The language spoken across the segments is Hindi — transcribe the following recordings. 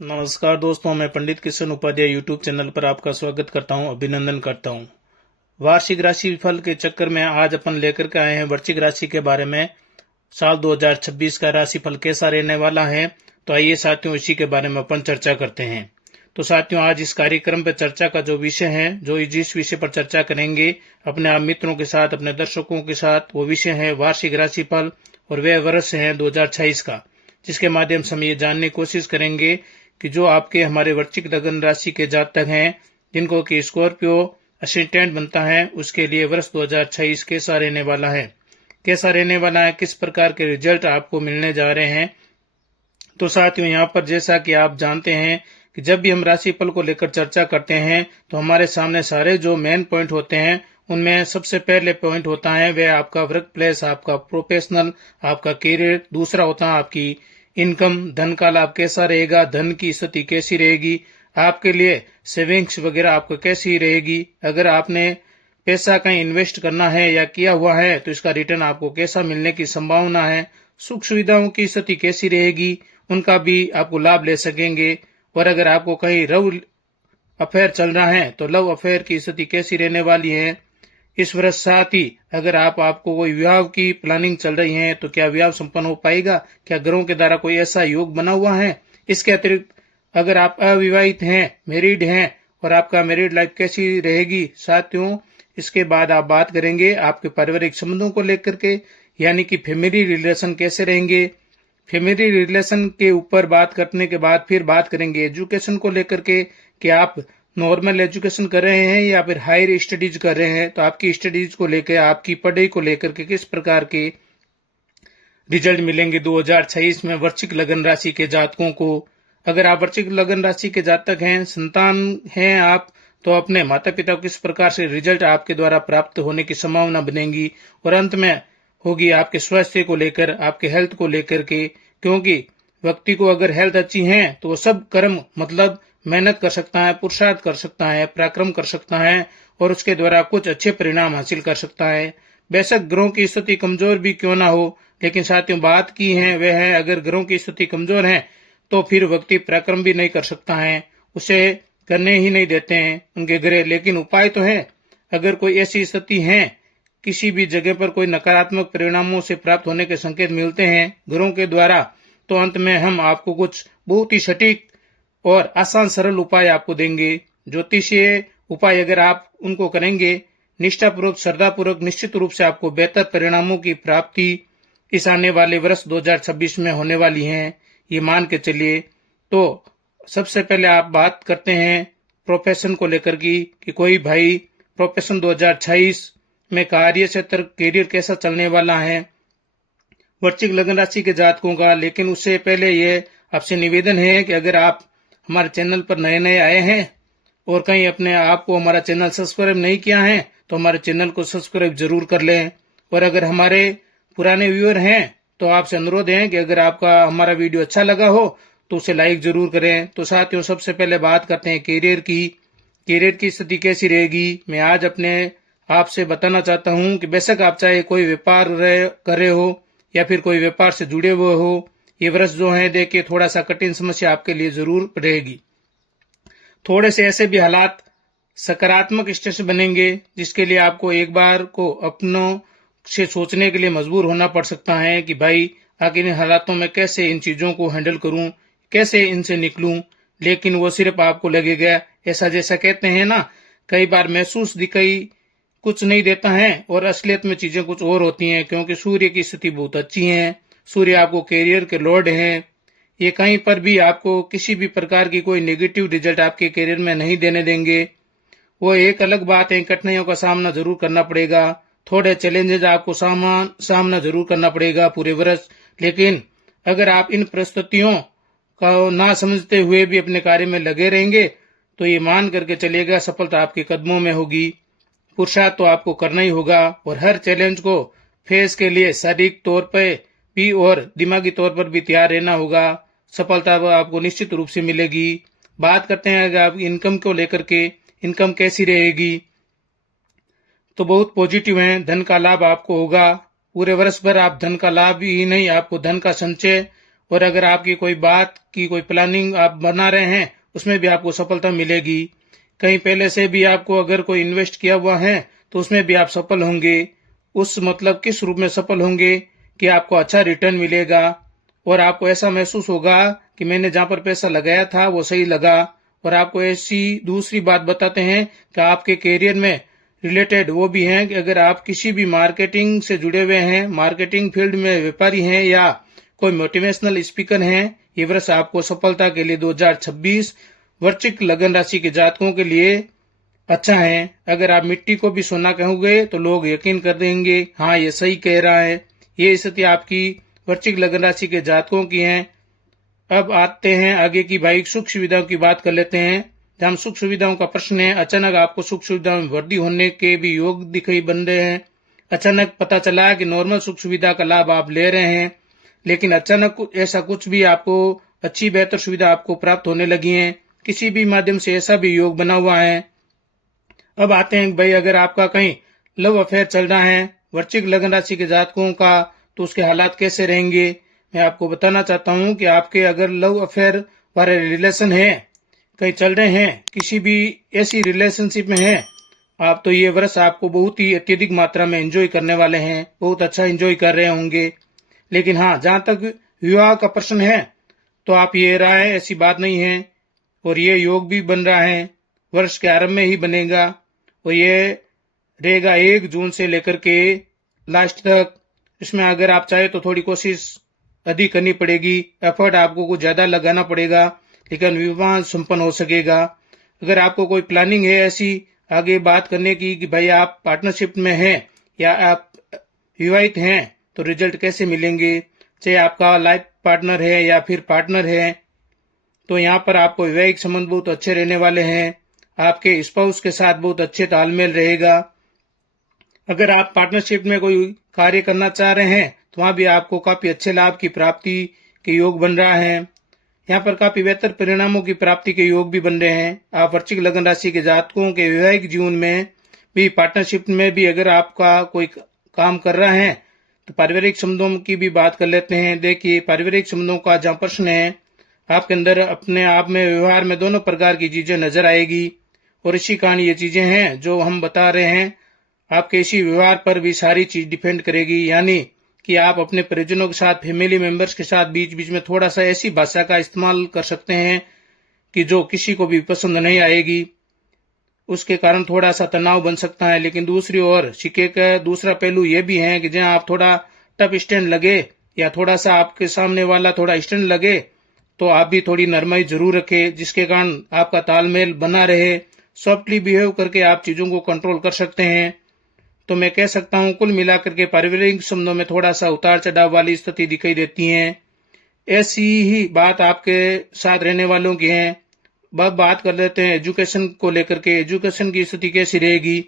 नमस्कार दोस्तों, मैं पंडित किशन उपाध्याय यूट्यूब चैनल पर आपका स्वागत करता हूं, अभिनंदन करता हूं। वार्षिक राशि फल के चक्कर में आज अपन लेकर के आए हैं वृश्चिक राशि के बारे में। साल 2026 का राशि फल कैसा रहने वाला है, तो आइए साथियों इसी के बारे में अपन चर्चा करते हैं। तो साथियों, आज इस कार्यक्रम पर चर्चा का जो विषय है, जो जिस विषय पर चर्चा करेंगे अपने आप मित्रों के साथ, अपने दर्शकों के साथ, वो विषय है वार्षिक राशि फल और वह वर्ष है 2026 का, जिसके माध्यम से हम ये जानने की कोशिश करेंगे कि जो आपके हमारे वृश्चिक लग्न राशि के जातक हैं, जिनको कि स्कॉर्पियो असिस्टेंट बनता है, उसके लिए वर्ष 2026 कैसा रहने वाला है, किस प्रकार के रिजल्ट आपको मिलने जा रहे हैं। तो साथियों, यहाँ पर जैसा कि आप जानते हैं कि जब भी हम राशिफल को लेकर चर्चा करते हैं तो हमारे सामने सारे जो मेन पॉइंट होते हैं, उनमें सबसे पहले पॉइंट होता है वह आपका वर्क प्लेस, आपका प्रोफेशनल, आपका करियर। दूसरा होता है आपकी इनकम, धन का लाभ कैसा रहेगा, धन की स्थिति कैसी रहेगी, आपके लिए सेविंग्स वगैरह आपको कैसी रहेगी, अगर आपने पैसा कहीं इन्वेस्ट करना है या किया हुआ है तो इसका रिटर्न आपको कैसा मिलने की संभावना है, सुख सुविधाओं की स्थिति कैसी रहेगी, उनका भी आपको लाभ ले सकेंगे। और अगर आपको कहीं लव अफेयर चल रहा है तो लव अफेयर की स्थिति कैसी रहने वाली है इस वर्ष। साथ ही अगर आपको कोई विवाह की प्लानिंग चल रही है तो क्या विवाह संपन्न हो पाएगा, क्या ग्रहों के द्वारा कोई ऐसा योग बना हुआ है। इसके अतिरिक्त अगर आप अविवाहित हैं, मैरिड हैं, और आपका मैरिड लाइफ कैसी रहेगी। साथियों, इसके बाद आप बात करेंगे आपके पारिवारिक संबंधों को लेकर के, यानी कि फैमिली रिलेशन कैसे रहेंगे। फैमिली रिलेशन के ऊपर बात करने के बाद फिर बात करेंगे एजुकेशन को लेकर के, कि आप नॉर्मल एजुकेशन कर रहे हैं या फिर हायर स्टडीज कर रहे हैं, तो आपकी स्टडीज को लेकर, आपकी पढ़ाई को लेकर के किस प्रकार के रिजल्ट मिलेंगे 2026 में वृश्चिक लग्न राशि के जातकों को। अगर आप वृश्चिक लग्न राशि के जातक हैं, संतान हैं आप, तो अपने माता पिता को किस प्रकार से रिजल्ट आपके द्वारा प्राप्त होने की संभावना बनेगी। और अंत में होगी आपके स्वास्थ्य को लेकर, आपके हेल्थ को लेकर के, क्योंकि व्यक्ति को अगर हेल्थ अच्छी है तो वो सब कर्म मतलब मेहनत कर सकता है, पुरुषार्थ कर सकता है, पराक्रम कर सकता है और उसके द्वारा कुछ अच्छे परिणाम हासिल कर सकता है। बेशक ग्रहों की स्थिति कमजोर भी क्यों ना हो, लेकिन साथियों बात की है वह है अगर ग्रहों की स्थिति कमजोर है तो फिर व्यक्ति पराक्रम भी नहीं कर सकता है, उसे करने ही नहीं देते हैं उनके ग्रह। लेकिन उपाय तो है, अगर कोई ऐसी स्थिति है, किसी भी जगह पर कोई नकारात्मक परिणामों से प्राप्त होने के संकेत मिलते हैं ग्रहों के द्वारा, तो अंत में हम आपको कुछ बहुत ही सटीक और आसान सरल उपाय आपको देंगे। ज्योतिषीय उपाय अगर आप उनको करेंगे निष्ठापूर्वक, श्रद्धापूर्वक, निश्चित रूप से आपको बेहतर परिणामों की प्राप्ति इस आने वाले वर्ष 2026 में होने वाली है, ये मान के चलिए। तो सबसे पहले आप बात करते हैं प्रोफेशन को लेकर की, कि कोई भाई प्रोफेशन 2026 में कार्य क्षेत्र, करियर कैसा चलने वाला है वृश्चिक लग्न राशि के जातकों का। लेकिन उससे पहले ये आपसे निवेदन है कि अगर आप हमारे चैनल पर नए नए आए हैं और कहीं अपने आप को हमारा चैनल सब्सक्राइब नहीं किया है तो हमारे चैनल को सब्सक्राइब जरूर कर लें। और अगर हमारे पुराने व्यूअर हैं तो आपसे अनुरोध है कि अगर आपका हमारा वीडियो अच्छा लगा हो तो उसे लाइक जरूर करें। तो साथियों, सबसे पहले बात करते हैं करियर की स्थिति कैसी रहेगी। मैं आज अपने आपसे बताना चाहता हूं कि बेशक आप चाहे कोई व्यापार कर रहे हो या फिर कोई व्यापार से जुड़े हुए हो, ये वर्ष जो है देखिए थोड़ा सा कठिन समस्या आपके लिए जरूर रहेगी। थोड़े से ऐसे भी हालात सकारात्मक स्टेज बनेंगे जिसके लिए आपको एक बार को अपनों से सोचने के लिए मजबूर होना पड़ सकता है कि भाई आखिर इन हालातों में कैसे इन चीजों को हैंडल करूं, कैसे इनसे निकलूं। लेकिन वो सिर्फ आपको लगेगा, ऐसा जैसा कहते हैं ना, कई बार महसूस दिखाई कुछ नहीं देता है और असलियत में चीजें कुछ और होती हैं, क्योंकि सूर्य की स्थिति बहुत अच्छी है। सूर्य आपको कैरियर के लॉर्ड हैं, ये कहीं पर भी आपको किसी भी प्रकार की कोई नेगेटिव रिजल्ट आपके कैरियर में नहीं देने देंगे। वो एक अलग बात है, कठिनाइयों का सामना जरूर करना पड़ेगा, थोड़े चैलेंजेस आपको सामना जरूर करना पड़ेगा पूरे वर्ष। लेकिन अगर आप इन परिस्थितियों का ना समझते हुए भी अपने कार्य में लगे रहेंगे तो ये मान करके चलेगा सफलता आपके कदमों में होगी। पुरुषार्थ तो आपको करना ही होगा और हर चैलेंज को फेस के लिए शारीरिक तौर पर भी और दिमागी तौर पर भी तैयार रहना होगा। सफलता आपको निश्चित रूप से मिलेगी। बात करते हैं अगर आप इनकम को लेकर के, इनकम कैसी रहेगी, तो बहुत पॉजिटिव है। धन का लाभ आपको होगा, पूरे वर्ष भर आप धन का लाभ ही नहीं, आपको धन का संचय और अगर आपकी कोई बात की कोई प्लानिंग आप बना रहे हैं उसमें भी आपको सफलता मिलेगी। कहीं पहले से भी आपको अगर कोई इन्वेस्ट किया हुआ है तो उसमें भी आप सफल होंगे। उस मतलब किस रूप में सफल होंगे कि आपको अच्छा रिटर्न मिलेगा और आपको ऐसा महसूस होगा कि मैंने जहां पर पैसा लगाया था वो सही लगा। और आपको ऐसी दूसरी बात बताते हैं कि आपके करियर में रिलेटेड वो भी हैं कि अगर आप किसी भी मार्केटिंग से जुड़े हुए हैं, मार्केटिंग फील्ड में व्यापारी हैं या कोई मोटिवेशनल स्पीकर हैं, ये वर्ष आपको सफलता के लिए 2026 वृश्चिक लगन राशि के जातकों के लिए अच्छा है। अगर आप मिट्टी को भी सोना कहोगे तो लोग यकीन कर देंगे, हाँ ये सही कह रहा है। ये स्थिति आपकी वृश्चिक लगन राशि के जातकों की है। अब आते हैं आगे की भाई सुख सुविधाओं की बात कर लेते हैं। जहां सुख सुविधाओं का प्रश्न है, अचानक आपको सुख सुविधाओं में वृद्धि होने के भी योग दिखाई बन रहे हैं। अचानक पता चला कि नॉर्मल सुख सुविधा का लाभ आप ले रहे हैं, लेकिन अचानक ऐसा कुछ भी आपको अच्छी बेहतर सुविधा आपको प्राप्त होने लगी है। किसी भी माध्यम से ऐसा भी योग बना हुआ है। अब आते हैं भाई, अगर आपका कहीं लव अफेयर चल रहा है वृश्चिक लगन राशि के जातकों का, तो उसके हालात कैसे रहेंगे। मैं आपको बताना चाहता हूं कि आपके अगर लव अफेयर वाले रिलेशन है, कहीं चल रहे हैं, किसी भी ऐसी रिलेशनशिप में है आप, तो ये वर्ष आपको बहुत ही अत्यधिक मात्रा में एंजॉय करने वाले हैं, बहुत अच्छा एंजॉय कर रहे होंगे। लेकिन हाँ, जहां तक विवाह का प्रश्न है तो आप ये राय ऐसी बात नहीं है और ये योग भी बन रहा है, वर्ष के आरंभ में ही बनेगा और ये रहेगा 1 जून से लेकर के लास्ट तक। इसमें अगर आप चाहे तो थोड़ी कोशिश अधिक करनी पड़ेगी, एफर्ट आपको कुछ ज्यादा लगाना पड़ेगा, लेकिन विवाह संपन्न हो सकेगा। अगर आपको कोई प्लानिंग है ऐसी आगे बात करने की कि भाई आप पार्टनरशिप में हैं या आप विवाहित हैं, तो रिजल्ट कैसे मिलेंगे, चाहे आपका लाइफ पार्टनर है या फिर पार्टनर है, तो यहाँ पर आपको वैवाहिक संबंध बहुत अच्छे रहने वाले हैं। आपके स्पाउस के साथ बहुत अच्छे तालमेल रहेगा। अगर आप पार्टनरशिप में कोई कार्य करना चाह रहे हैं तो वहां भी आपको काफी अच्छे लाभ की प्राप्ति के योग बन रहा है। यहाँ पर काफी बेहतर परिणामों की प्राप्ति के योग भी बन रहे हैं। आप वृश्चिक लगन राशि के जातकों के वैवाहिक जीवन में भी, पार्टनरशिप में भी अगर आपका कोई काम कर रहा है तो पारिवारिक संबंधों की भी बात कर लेते हैं। देखिए, पारिवारिक संबंधों का जहाँ प्रश्न है, आपके अंदर अपने आप में व्यवहार में दोनों प्रकार की चीजें नजर आएगी और इसी कारण ये चीजें हैं जो हम बता रहे हैं। आपके इसी व्यवहार पर भी सारी चीज डिपेंड करेगी, यानी कि आप अपने परिजनों के साथ, फैमिली मेंबर्स के साथ बीच बीच में थोड़ा सा ऐसी भाषा का इस्तेमाल कर सकते हैं कि जो किसी को भी पसंद नहीं आएगी, उसके कारण थोड़ा सा तनाव बन सकता है। लेकिन दूसरी ओर सिक्के का दूसरा पहलू ये भी है कि जहां आप थोड़ा टफ स्टैंड लगे या थोड़ा सा आपके सामने वाला थोड़ा स्टैंड लगे तो आप भी थोड़ी नरमाई जरूर रखें, जिसके कारण आपका तालमेल बना रहे। सॉफ्टली बिहेव करके आप चीजों को कंट्रोल कर सकते हैं। तो मैं कह सकता हूं कुल मिलाकर के पारिवारिक संबंधों में थोड़ा सा उतार चढ़ाव वाली स्थिति दिखाई देती है। ऐसी ही बात आपके साथ रहने वालों की है। अब बात कर लेते हैं एजुकेशन को लेकर के। एजुकेशन की स्थिति कैसी रहेगी,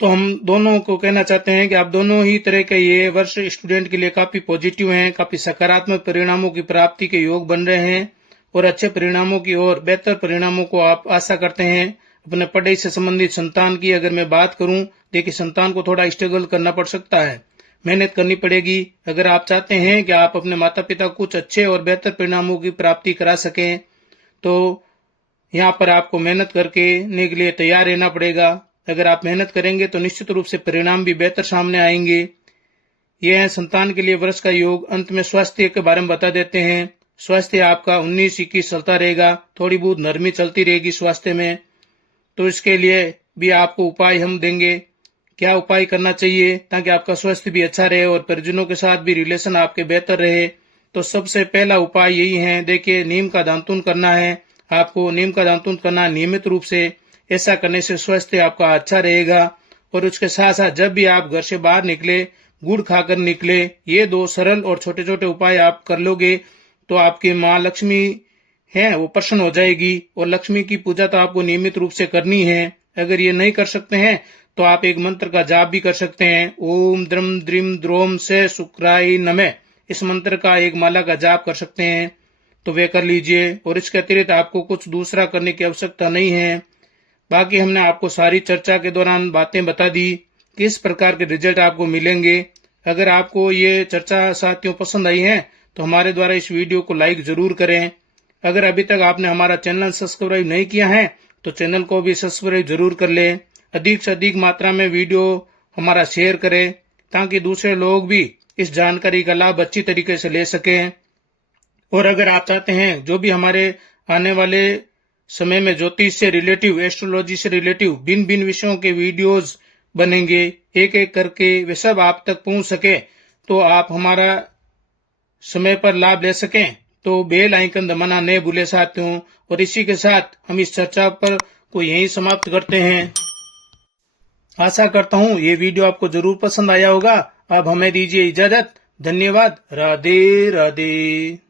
तो हम दोनों को कहना चाहते हैं कि आप दोनों ही तरह के ये वर्ष स्टूडेंट के लिए काफी पॉजिटिव हैं, काफी सकारात्मक परिणामों की प्राप्ति के योग बन रहे हैं और अच्छे परिणामों की और बेहतर परिणामों को आप आशा करते हैं। अपने पढ़ाई से संबंधित संतान की अगर मैं बात करूं, देखिए संतान को थोड़ा स्ट्रगल करना पड़ सकता है, मेहनत करनी पड़ेगी। अगर आप चाहते हैं कि आप अपने माता पिता को कुछ अच्छे और बेहतर परिणामों की प्राप्ति करा सकें, तो यहाँ पर आपको मेहनत करने के लिए तैयार रहना पड़ेगा। अगर आप मेहनत करेंगे तो निश्चित रूप से परिणाम भी बेहतर सामने आएंगे। यह है संतान के लिए वर्ष का योग। अंत में स्वास्थ्य के बारे में बता देते हैं। स्वास्थ्य आपका 19-21 चलता रहेगा, थोड़ी बहुत नरमी चलती रहेगी स्वास्थ्य में, तो इसके लिए भी आपको उपाय हम देंगे, क्या उपाय करना चाहिए ताकि आपका स्वास्थ्य भी अच्छा रहे और परिजनों के साथ भी रिलेशन आपके बेहतर रहे। तो सबसे पहला उपाय यही है, देखिए नीम का दांतुन करना है। आपको नीम का दांतुन करना नियमित रूप से, ऐसा करने से स्वास्थ्य आपका अच्छा रहेगा। और उसके साथ साथ जब भी आप घर से बाहर निकले, गुड़ खाकर निकले। ये 2 सरल और छोटे छोटे उपाय आप कर लोगे तो आपकी माँ लक्ष्मी है वो प्रसन्न हो जाएगी। और लक्ष्मी की पूजा तो आपको नियमित रूप से करनी है। अगर ये नहीं कर सकते हैं तो आप एक मंत्र का जाप भी कर सकते हैं, ओम द्रम द्रिम द्रोम से शुक्राय नमः। इस मंत्र का एक माला का जाप कर सकते हैं, तो वे कर लीजिए। और इसके अतिरिक्त आपको कुछ दूसरा करने की आवश्यकता नहीं है। बाकी हमने आपको सारी चर्चा के दौरान बातें बता दी, किस प्रकार के रिजल्ट आपको मिलेंगे। अगर आपको ये चर्चा साथियों पसंद आई है तो हमारे द्वारा इस वीडियो को लाइक जरूर करें। अगर अभी तक आपने हमारा चैनल सब्सक्राइब नहीं किया है तो चैनल को भी सब्सक्राइब जरूर कर लें। अधिक से अधिक मात्रा में वीडियो हमारा शेयर करें ताकि दूसरे लोग भी इस जानकारी का लाभ अच्छी तरीके से ले सकें। और अगर आप चाहते हैं जो भी हमारे आने वाले समय में ज्योतिष से रिलेटिव, एस्ट्रोलॉजी से रिलेटिव भिन्न भिन्न विषयों के वीडियोस बनेंगे, एक एक करके वे सब आप तक पहुंच सके, तो आप हमारा समय पर लाभ ले सकें, तो बेल आइकन दबाना न भूले साथियों। और इसी के साथ हम इस चर्चा पर को यहीं समाप्त करते हैं। आशा करता हूं ये वीडियो आपको जरूर पसंद आया होगा। अब हमें दीजिए इजाजत। धन्यवाद। राधे राधे।